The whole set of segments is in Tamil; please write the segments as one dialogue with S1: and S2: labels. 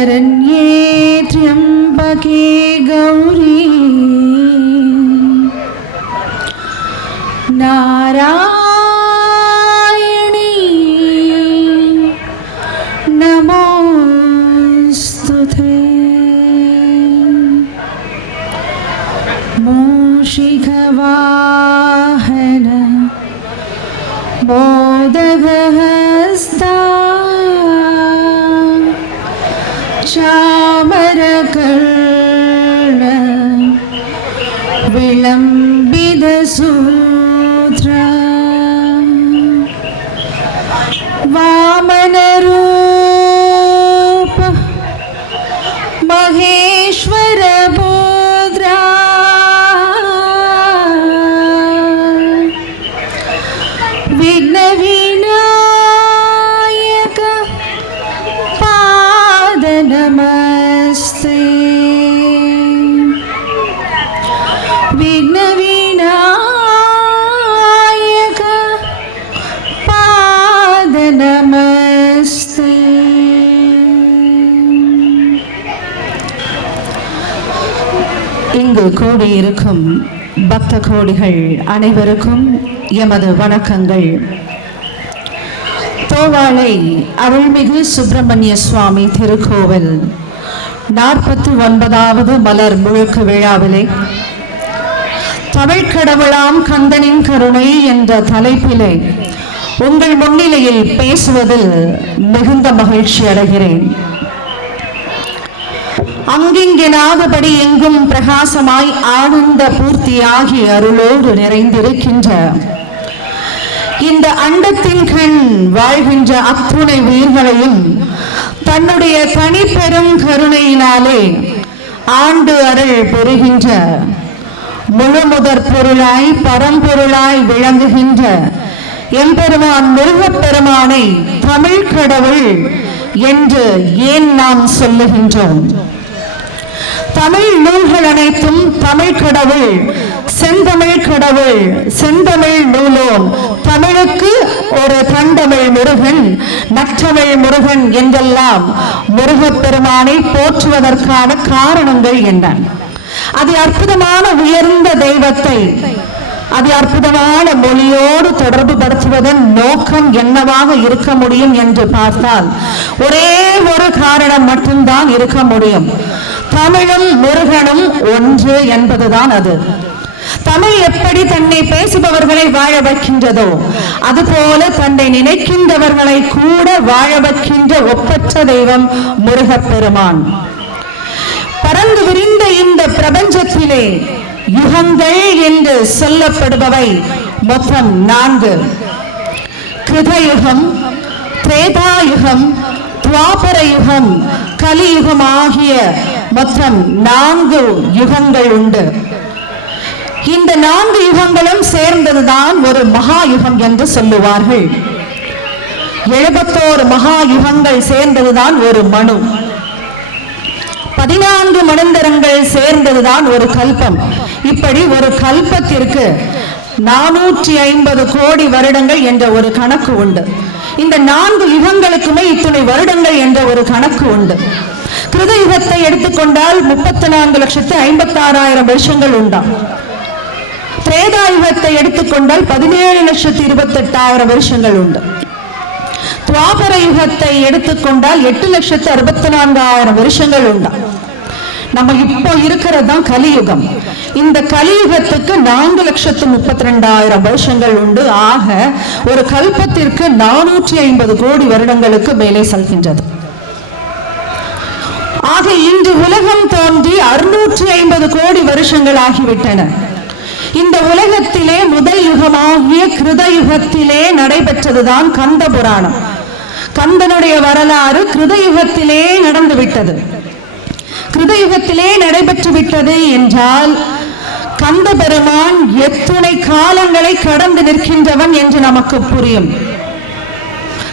S1: ശരണ്യ இங்கு கூடியிருக்கும் பக்த கோடிகள் அனைவருக்கும் எமது வணக்கங்கள். தோவாளை அருள்மிகு சுப்பிரமணிய சுவாமி திருக்கோவில் நாற்பத்தி ஒன்பதாவது மலர் முழுக்கு விழாவிலே தமிழ்கடவுளாம் கந்தனின் கருணை என்ற தலைப்பிலே உங்கள் முன்னிலையில் பேசுவதில் மிகுந்த மகிழ்ச்சி அடைகிறேன். அங்கிங்கெனாதபடி எங்கும் பிரகாசமாய் ஆனந்த பூர்த்தியாகி அருளோடு நிறைந்திருக்கின்ற. இந்த அண்டத்தின் கண் வாழ்கின்ற அத்துணை உயிர்களையும் தன்னுடைய தனிப்பெரும் கருணையினாலே ஆண்டு அருள் பெறுகின்ற முழுமுதற் பொருளாய் பரம்பொருளாய் விளங்குகின்ற எம்பெருமான் முருகப்பெருமானை தமிழ் கடவுள் என்று ஏன் நாம் சொல்லுகின்றோம்? தமிழ் நூல்கள் அனைத்தும் தமிழ் கடவுள். செந்தமிழ் கடவுள் செந்தமிழ் நூலோன். தமிழுக்கு ஒரு தண்டமிழ் முருகன் நற்றமிழ் முருகன் என்றெல்லாம் முருகப்பெருமானை போற்றுவதற்கான காரணங்கள் என்றான் அது அற்புதமான உயர்ந்த தெய்வத்தை அது அற்புதமான மொழியோடு தொடர்பு படுத்துவதன் நோக்கம் என்னவாக இருக்க முடியும் என்று பார்த்தால் ஒரே ஒரு காரணம் மட்டும்தான் இருக்க முடியும். தமிழும் முருகனும் ஒன்று என்பதுதான் அது. தமிழ் எப்படி தன்னை பேசுபவர்களை வாழ வைக்கின்றதோ அதுபோல தன்னை நினைக்கின்றவர்களை கூட வாழ வைக்கின்ற ஒப்பற்ற தெய்வம் முருகப்பெருமான். பறந்து விரிந்த இந்த பிரபஞ்சத்திலே யுகங்கள் என்று சொல்லப்படுபவை மொத்தம் நான்கு. கிருதயுகம் திரேதாயுகம் துவாபர யுகம் கலியுகம் ஆகிய மொத்தம் நான்கு யுகங்கள் உண்டு. இந்த நான்கு யுகங்களும் சேர்ந்ததுதான் ஒரு மகா யுகம் என்று சொல்லுவார்கள். எழுபத்தோரு மகா யுகங்கள் சேர்ந்ததுதான் ஒரு மனு. பதினான்கு மனந்தரங்கள் சேர்ந்ததுதான் ஒரு கல்பம். இப்படி ஒரு கல்பத்திற்கு நானூற்றி ஐம்பது கோடி வருடங்கள் என்ற ஒரு கணக்கு உண்டு. இந்த நான்கு யுகங்களுக்குமே இத்துணை வருடங்கள் என்ற ஒரு கணக்கு உண்டு. கிருத யுகத்தை எடுத்துக்கொண்டால் முப்பத்தி நான்கு லட்சத்து ஐம்பத்தாறாயிரம் வருஷங்கள் உண்டாம். திரேதாயுகத்தை எடுத்துக்கொண்டால் பதினேழு லட்சத்து இருபத்தெட்டாயிரம் வருஷங்கள் உண்டு. துவாபர யுகத்தை எடுத்துக்கொண்டால் எட்டு லட்சத்து அறுபத்தி நான்காயிரம் வருஷங்கள் உண்டா நம்ம இப்போ இருக்கிறது தான் கலியுகம். இந்த கலியுகத்துக்கு நான்கு லட்சத்து முப்பத்தி ரெண்டாயிரம் வருஷங்கள் உண்டு. ஆக ஒரு கல்பத்திற்கு நானூற்றி ஐம்பது கோடி வருடங்களுக்கு மேலே செல்கின்றது. ஆக இன்று உலகம் தோன்றி அறுநூற்றி ஐம்பது கோடி வருஷங்கள் ஆகிவிட்டன. இந்த உலகத்திலே முதல் யுகமாகிய கிருத யுகத்திலே நடைபெற்றதுதான் கந்த புராணம். கந்தனுடைய வரலாறு கிருத யுகத்திலே நடந்து கிருதயுகத்திலே நடைபெற்று விட்டது என்றால் கந்த பெருமான் எத்துணை காலங்களை கடந்து நிற்கின்றவன் என்று நமக்கு புரியும்.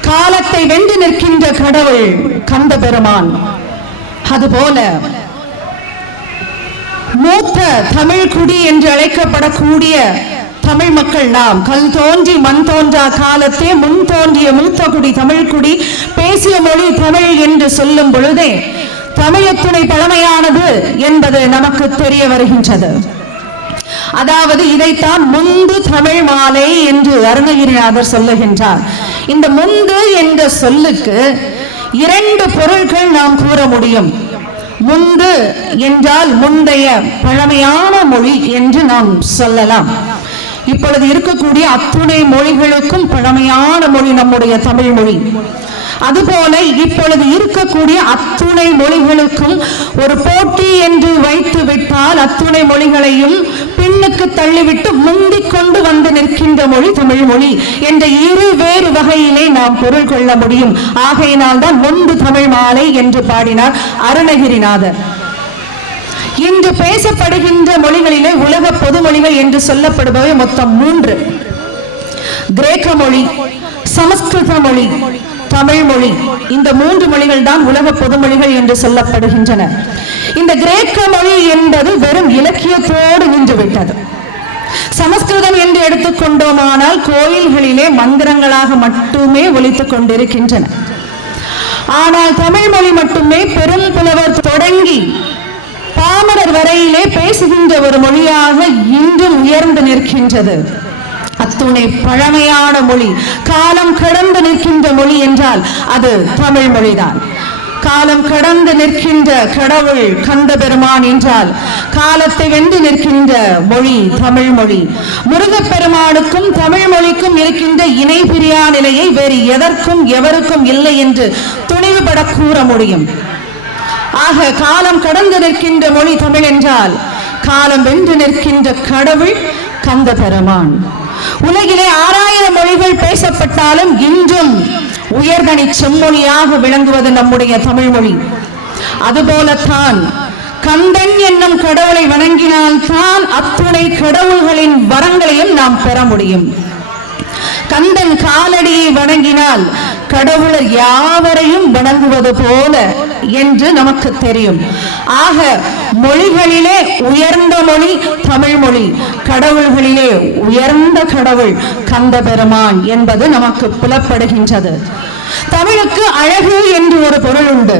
S1: காலத்தை வென்று நிற்கின்ற கடவுள் கந்த பெருமான். அதுபோல மூத்த தமிழ் குடி என்று அழைக்கப்படக்கூடிய தமிழ் மக்கள் நாம் கல் தோன்றி மண் தோன்றா காலத்தே முன் தோன்றிய மூத்த குடி தமிழ் குடி பேசிய மொழி தமிழ் என்று சொல்லும் பொழுதே தமிழத்துணை பழமையானது என்பது நமக்கு தெரிய வருகின்றது. அதாவது இதைத்தான் முந்து தமிழ் மாலை என்று அருணகிரிநாதர் சொல்லுகின்றார். இந்த முந்து என்ற சொல்லுக்கு இரண்டு பொருட்கள் நாம் கூற முடியும். முந்து என்றால் முந்தைய பழமையான மொழி என்று நாம் சொல்லலாம். இப்பொழுது இருக்கக்கூடிய அத்துணை மொழிகளுக்கும் பழமையான மொழி நம்முடைய தமிழ் மொழி. அதுபோல இப்பொழுது இருக்கக்கூடிய அத்துணை மொழிகளுக்கும் ஒரு போட்டி என்று வைத்து விட்டால் அத்துணை மொழிகளையும் பின்னுக்கு தள்ளிவிட்டு முந்திக் கொண்டு வந்து நிற்கின்ற மொழி தமிழ் மொழி என்ற இரு வேறு வகையிலே நாம் பொருள் கொள்ள முடியும். ஆகையினால் தான் முன்பு தமிழ் மாலை என்று பாடினார் அருணகிரிநாதர். இன்று பேசப்படுகின்ற மொழிகளிலே உலக பொதுமொழிகள் என்று சொல்லப்படுபவை மொத்தம் மூன்று. கிரேக்க மொழி சமஸ்கிருத மொழி தமிழ் மொழி இந்த மூன்று மொழிகள் தான் உலக பொதுமொழிகள் என்று சொல்லப்படுகின்றன. இந்த கிரேக்க மொழி என்பது வெறும் இலக்கியத்தோடு நின்றுவிட்டது. சமஸ்கிருதம் என்று எடுத்துக்கொண்டோமானால் கோயில்களிலே மந்திரங்களாக மட்டுமே ஒலித்துக் கொண்டிருக்கின்றன. ஆனால் தமிழ் மொழி மட்டுமே பெரும் புலவர் தொடங்கி பாமரர் வரையிலே பேசுகின்ற ஒரு மொழியாக இன்றும் உயர்ந்து நிற்கின்றது. அத்துணை பழமையான மொழி காலம் கடந்து நிற்கின்ற மொழி என்றால் அது தமிழ் மொழிதான். காலம் கடந்து நிற்கின்ற கடவுள் கந்த பெருமான் என்றால் காலத்தை வென்று நிற்கின்ற மொழி தமிழ் மொழி. முருகப்பெருமானுக்கும் தமிழ் மொழிக்கும் இருக்கின்ற இணை பிரியா நிலையை வேறு எதற்கும் எவருக்கும் இல்லை என்று துணிவுபட கூற முடியும். ஆக காலம் கடந்து நிற்கின்ற மொழி தமிழ் என்றால் காலம் வென்று நிற்கின்ற கடவுள் கந்த பெருமான் உலகிலே ஆறாயிரம் மொழிகள் பேசப்பட்டாலும் இன்றும் உயர்தனி செம்மொழியாக விளங்குவது நம்முடைய தமிழ் மொழி அதுபோலத்தான் கந்தன் என்னும் கடவுளை வணங்கினால்தான் அத்துணை கடவுள்களின் வரங்களையும் நாம் பெற முடியும். கந்தன் காலடியை வணங்கினால் கடவுளர் யாவரையும் வணங்குவது போல என்று நமக்கு தெரியும். ஆக மொழிகளிலே உயர்ந்த மொழி தமிழ் மொழி. கடவுள்களிலே உயர்ந்த கடவுள் கந்த பெருமான் என்பது நமக்கு புலப்படுகின்றது. தமிழுக்கு அழகு என்று ஒரு பொருள் உண்டு.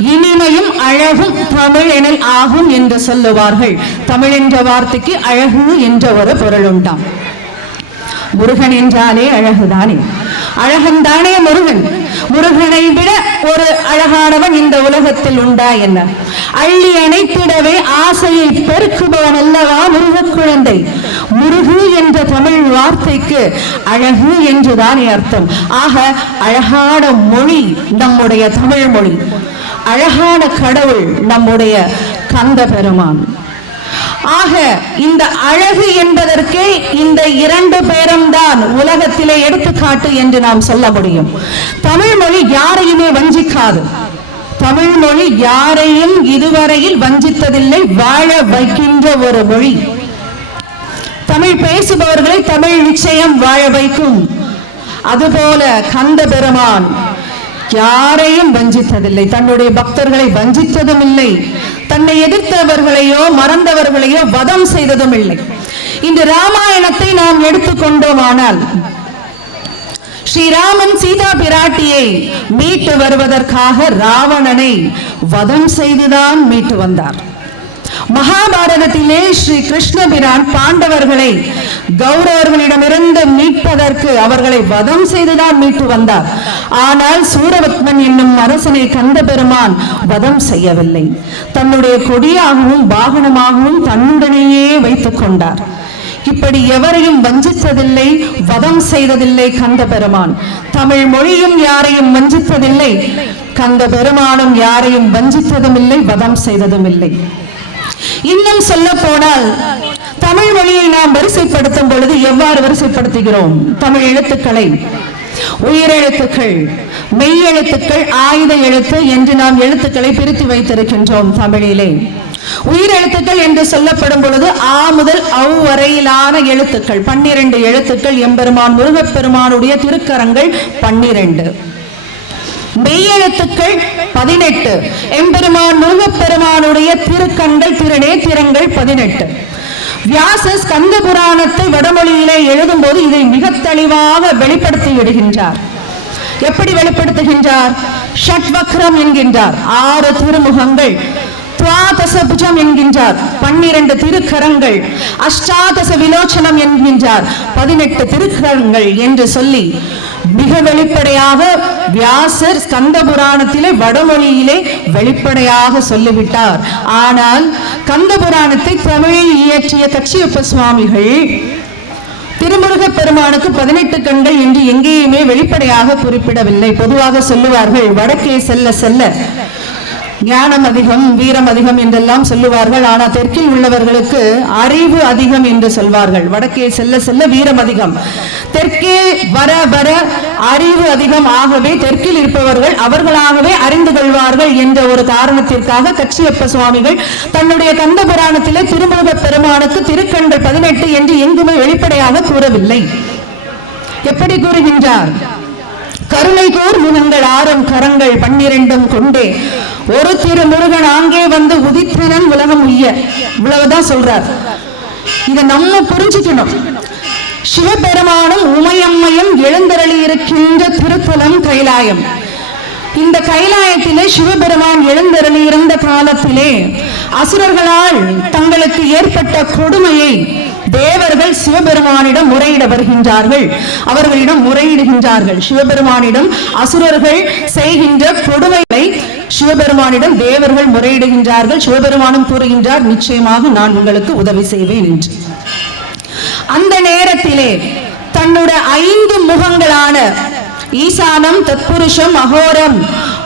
S1: இனிமையும் அழகும் தமிழ் எனில் ஆகும் என்று சொல்லுவார்கள். தமிழ் என்ற வார்த்தைக்கு அழகு என்ற ஒரு பொருள் உண்டாம். முருகன் என்றாலே அழகுதானே? அழகன் தானே முருகன்? முருகனை விட ஒரு அழகானவன் இந்த உலகத்தில் உண்டா என்ன? அள்ளி அணைத்திடவே ஆசையை பெருக்குபவன் அல்லவா முருக குழந்தை? முருகு என்ற தமிழ் வார்த்தைக்கு அழகு என்றுதானே அர்த்தம். ஆக அழகான மொழி நம்முடைய தமிழ் மொழி. அழகான கடவுள் நம்முடைய கந்த பெருமான். ஆக இந்த அழகு என்பதற்கே இந்த இரண்டு பேரும் தான் உலகத்திலே எடுத்துக்காட்டு என்று நாம் சொல்ல முடியும். தமிழ் மொழி யாரையுமே வஞ்சிக்காது. தமிழ் மொழி யாரையும் இதுவரையில் வஞ்சித்ததில்லை வாழ வைக்கின்ற ஒரு மொழி. தமிழ் பேசுபவர்களை தமிழ் நிச்சயம் வாழ வைக்கும். அதுபோல கந்த பெருமான் யாரையும் வஞ்சித்ததில்லை. தன்னுடைய பக்தர்களை வஞ்சித்ததும் இல்லை தன்னை எதிர்த்தவர்களையோ மறந்தவர்களையோ வதம் செய்ததும் இல்லை. இந்த ராமாயணத்தை நாம் எடுத்துக்கொண்டோமானால் ஸ்ரீராமன் சீதா பிராட்டியை மீட்டு வருவதற்காக ராவணனை வதம் செய்துதான் மீட்டு வந்தார். மகாபாரதத்திலே ஸ்ரீ கிருஷ்ணபிரான் பாண்டவர்களை கௌரவர்களிடமிருந்து மீட்பதற்கு அவர்களை வதம் செய்துதான் மீட்டு வந்தார். ஆனால் சூரபத்மன் என்னும் அரசனை கந்த பெருமான் வதம் செய்யவில்லை. தன்னுடைய கொடியாகவும் வாகனமாகவும் தன்னுடனேயே வைத்துக் கொண்டார். இப்படி எவரையும் வஞ்சித்ததில்லை வதம் செய்ததில்லை கந்த பெருமான். தமிழ் மொழியும் யாரையும் வஞ்சித்ததில்லை கந்த பெருமானும் யாரையும் வஞ்சித்ததும் இல்லை வதம் செய்ததும் இல்லை இன்னும் சொல்ல போனால் தமிழ் மொழியை நாம் வரிசைப்படுத்தும் பொழுது எவ்வாறு வரிசைப்படுத்துகிறோம்? தமிழ் எழுத்துக்களை. உயிரெழுத்துக்கள் மெய்யெழுத்துக்கள் ஆயுத எழுத்து என்று நாம் எழுத்துக்களை பிரித்து வைத்திருக்கின்றோம் தமிழிலே. உயிரெழுத்துக்கள் என்று சொல்லப்படும் பொழுது ஆ முதல் அவ் வரையிலான எழுத்துக்கள் பன்னிரண்டு எழுத்துக்கள் எம்பெருமான் முருகப்பெருமானுடைய திருக்கரங்கள் பன்னிரண்டு. மெய்யெழுத்துக்கள் பதினெட்டு. எம்பெருமான் முருகப்பெருமானுடைய திருக்கண்கள் திருநேத்திரங்கள் பதினெட்டு. வியாச ஸ்கந்த புராணத்தை வடமொழியிலே எழுதும்போது இதை மிக தெளிவாக வெளிப்படுத்தி விடுகின்றார். எப்படி வெளிப்படுத்துகின்றார்? ஷட்வக்ரம் என்கின்றார். ஆறு திருமுகங்கள். துவாதசபுஜம் என்கின்றார். பன்னிரண்டு திருக்கரங்கள். அஷ்டாதச விலோச்சனம் என்கின்றார். பதினெட்டு திருக்கரங்கள் என்று சொல்லி மிக வெளிப்படையாக வியாசர் ஸ்கந்த புராணத்திலே வடமொழியிலே வெளிப்படையாக சொல்லிவிட்டார். ஆனால் கந்த புராணத்தை தமிழில் இயற்றிய கட்சியப்ப சுவாமிகள் திருமுருக பெருமானுக்கு பதினெட்டு கண்கள் என்று எங்கேயுமே வெளிப்படையாக குறிப்பிடவில்லை. பொதுவாக சொல்லுவார்கள் வடக்கே செல்ல செல்ல. ஞானம் அதிகம் வீரம் அதிகம் என்றெல்லாம் சொல்லுவார்கள். ஆனால் தெற்கில் உள்ளவர்களுக்கு அறிவு அதிகம் என்று சொல்வார்கள். வடக்கே செல்ல செல்ல வீரம் அதிகம் தெற்கே வர வர அறிவு அதிகம் ஆகவே தெற்கில் இருப்பவர்கள் அவர்களாகவே அறிந்து கொள்வார்கள் என்ற ஒரு காரணத்திற்காக கச்சியப்ப சுவாமிகள் தன்னுடைய கந்த புராணத்திலே திருமுருக பெருமானுக்கு திருக்கண்கள் பதினெட்டு என்று எங்குமே வெளிப்படையாக கூறவில்லை. எப்படி கூறுகின்றார்? கருணை கூர் முகங்கள் ஆறும் கரங்கள் பன்னிரண்டும் கொண்டே ஒரு திரு முருகன் ஆங்கே வந்து உதித்தனன் உலகம் உய்ய. இவ்வளவுதான் சொல்றார். இத நம்ம புரிஞ்சுக்கணும். சிவபெருமானும் உமையம்மையும் எழுந்தருளி இருக்கின்ற திருத்தலம் கைலாயம். இந்த கைலாயத்திலே சிவபெருமான் எழுந்தருளி இருந்த காலத்திலே அசுரர்களால் தங்களுக்கு ஏற்பட்ட கொடுமையை தேவர்கள் சிவபெருமானிடம் முறையிட வருகின்றார்கள். அவர்களிடம் முறையிடுகின்றார்கள். சிவபெருமானிடம் அசுரர்கள் செய்கின்ற கொடுமைகளை சிவபெருமானிடம் தேவர்கள் முறையிடுகின்றார்கள் சிவபெருமானும் கூறுகின்றார் நிச்சயமாக நான் உங்களுக்கு உதவி செய்வேன் என்று. அந்த நேரத்திலே தன்னுடைய ஐந்து முகங்களான ஈசானம் தத்புருஷம் அகோரம்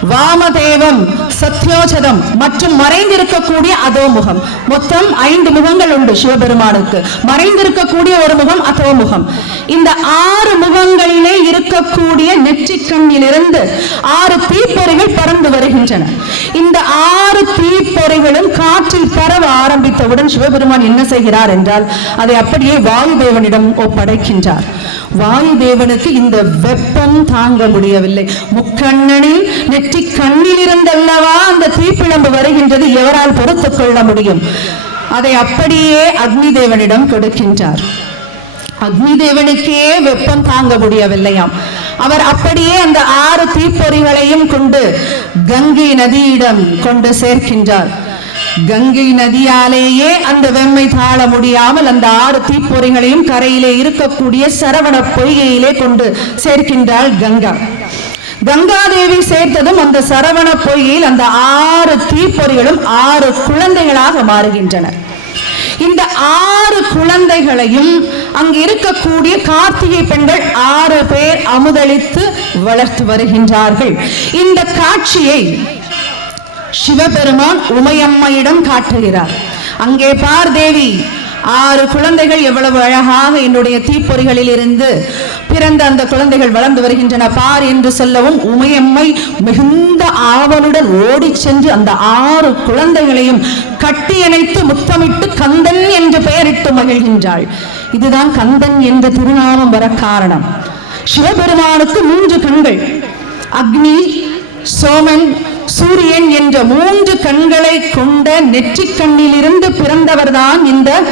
S1: வாமதேவம் சத்யோஜதம் மற்றும் மறைந்திருக்கக்கூடிய அதோமுகம் மொத்தம் ஐந்து முகங்கள் உண்டு சிவபெருமானுக்கு. மறைந்திருக்கக்கூடிய ஒரு முகம் அதோ முகம். இந்த ஆறு முகங்களிலே இருக்கக்கூடிய நெற்றிக்கண்ணிலிருந்து ஆறு தீப்பொறிகள் பறந்து வருகின்றன. இந்த ஆறு தீப்பொறிகளும் காற்றில் பரவ ஆரம்பித்தவுடன் சிவபெருமான் என்ன செய்கிறார் என்றால் அதை அப்படியே வாயு தேவனிடம் ஒப்படைக்கின்றார். வாயு தேவனுக்கு இந்த வெப்பம் தாங்க முடியவில்லை. முக்கண்ணனில் நெற்றி கண்ணில் இருந்தல்லவா அந்த தீப்பிழம்பு வருகின்றது எவரால் பொறுத்துக் கொள்ள முடியும்? அதை அப்படியே அக்னி தேவனிடம் கொடுக்கின்றார். அக்னி தேவனுக்கே வெப்பம் தாங்க முடியவில்லையாம். அவர் அப்படியே அந்த ஆறு தீப்பொறிகளையும் கொண்டு கங்கை நதியிடம் கொண்டு சேர்க்கின்றார். கங்கை நதியாலேயே அந்த வெம்மை தாழ முடியாமல் அந்த ஆறு தீப்பொறிகளையும் கரையிலே இருக்கக்கூடிய சரவண பொய்கையிலே கொண்டு சேர்க்கின்றாள் கங்கா. கங்காதேவி சேர்த்ததும் அந்த சரவண பொய்கையில் அந்த ஆறு தீப்பொறிகளும் ஆறு குழந்தைகளாக மாறுகின்றன. இந்த ஆறு குழந்தைகளையும் அங்கு இருக்கக்கூடிய கார்த்திகை பெண்கள் ஆறு பேர் அமுதளித்து வளர்த்து வருகின்றார்கள். இந்த காட்சியை சிவபெருமான் உமையம்மையிடம் காட்டுகிறார். அங்கே பார் தேவி ஆறு குழந்தைகள் எவ்வளவு அழகாக என்னுடைய தீப்பொறிகளில் இருந்து பிறந்த அந்த குழந்தைகள் வளர்ந்து வருகின்றன பார் என்று சொல்லவும் உமையம்மை மிகுந்த ஆவலுடன் ஓடிச் சென்று அந்த ஆறு குழந்தைகளையும் கட்டியணைத்து முத்தமிட்டு கந்தன் என்று பெயரிட்டு மகிழ்கின்றாள். இதுதான் கந்தன் என்ற திருநாமம் வர காரணம். சிவபெருமானுக்கு மூன்று கண்கள். அக்னி சோமன் சூரியன் என்ற மூன்று கண்களை கொண்ட நெற்றிக் கண்ணிலிருந்து பிறந்தவர்தான் இந்த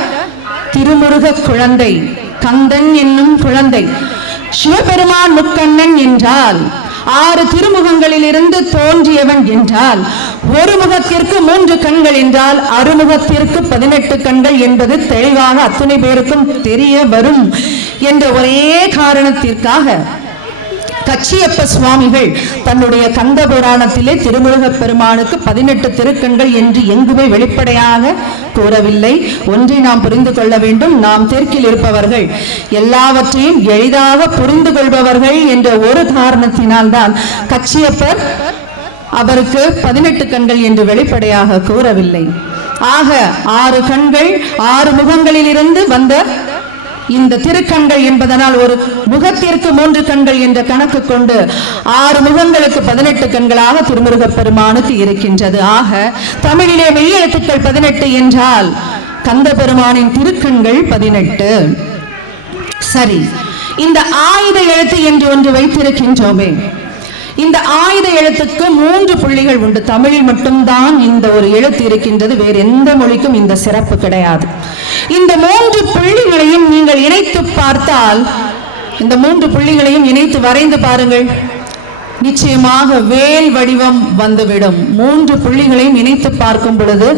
S1: திருமுருக குழந்தை. கந்தன் என்னும் குழந்தை. சிவபெருமான் முக்கண்ணன் என்றால் ஆறு திருமுகங்களில் இருந்து தோன்றியவன் என்றால் ஒரு முகத்திற்கு மூன்று கண்கள் என்றால் அறுமுகத்திற்கு பதினெட்டு கண்கள் என்பது தெளிவாக அத்துணை பேருக்கும் தெரிய வரும் என்ற ஒரே காரணத்திற்காக கச்சியப்ப சுவாமிகள் தன்னுடைய கந்த புராணத்திலே திருமுருகப் பெருமானுக்கு பதினெட்டு திருக்கண்கள் என்று எங்குமே வெளிப்படையாக கூறவில்லை. ஒன்றை நாம் புரிந்து கொள்ள வேண்டும். நாம் தெற்கில் இருப்பவர்கள் எல்லாவற்றையும் எளிதாக புரிந்து கொள்பவர்கள் என்ற ஒரு காரணத்தினால்தான் கச்சியப்பர் அவருக்கு பதினெட்டு கண்கள் என்று வெளிப்படையாக கூறவில்லை. ஆக ஆறு கண்கள் ஆறு முகங்களில் இருந்து வந்த இந்த திருக்கண்கள் என்பதனால் ஒரு முகத்திற்கு மூன்று கண்கள் என்ற கணக்கு கொண்டு ஆறு முகங்களுக்கு பதினெட்டு கண்களாக திருமுருகப் பெருமானுக்கு இருக்கின்றது. ஆக தமிழிலே வெளியெழுத்துக்கள் பதினெட்டு என்றால் கந்த பெருமானின் திருக்கண்கள் பதினெட்டு. சரி இந்த ஆயுத எழுத்து என்று ஒன்று வைத்திருக்கின்றோமே இந்த ஆயுத எழுத்துக்கு மூன்று புள்ளிகள் உண்டு. தமிழில் மட்டும்தான் இந்த ஒரு எழுத்து இருக்கின்றது. வேறு எந்த மொழிக்கும் இந்த சிறப்பு கிடையாது. இந்த மூன்று புள்ளிகளையும் நீங்கள் இணைத்து பார்த்தால் இந்த மூன்று புள்ளிகளையும் இணைத்து வரைந்து பாருங்கள். நிச்சயமாக வேல் வடிவம் வந்துவிடும். மூன்று புள்ளிகளையும் இணைத்து பார்க்கும் பொழுது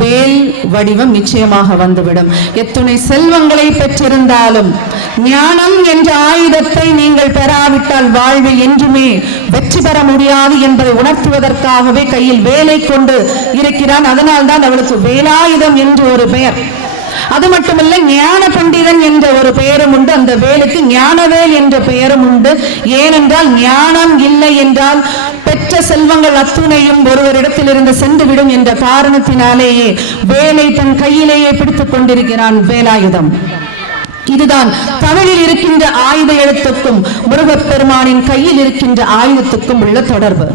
S1: வேல் வடிவம் நிச்சயமாக வந்துவிடும். எத்துணை செல்வங்களை பெற்றிருந்தாலும் ஞானம் என்ற ஆயுதத்தை நீங்கள் பெறாவிட்டால் வாழ்வில் என்றுமே வெற்றி பெற முடியாது என்பதை உணர்த்துவதற்காகவே கையில் வேலை கொண்டு இருக்கிறான். அதனால்தான் அவளுக்கு வேலாயுதம் என்று ஒரு பெயர். அது மட்டுமல்ல ஞான பண்டிதன் என்ற ஒரு பெயரும் உண்டு. அந்த வேலுக்கு ஞானவேல் என்ற பெயரும் உண்டு. ஏனென்றால் ஞானம் இல்லை என்றால் பெற்ற செல்வங்கள் அத்துணையும் ஒருவரிடத்திலிருந்து சென்றுவிடும் என்ற காரணத்தினாலேயே வேலை தன் கையிலேயே பிடித்துக் கொண்டிருக்கிறான் வேலாயுதம். இதுதான் தமிழில் இருக்கின்ற ஆயுத எழுத்துக்கும் முருகப்பெருமானின் கையில் இருக்கின்ற ஆயுதத்துக்கும் உள்ள தொடர்பு.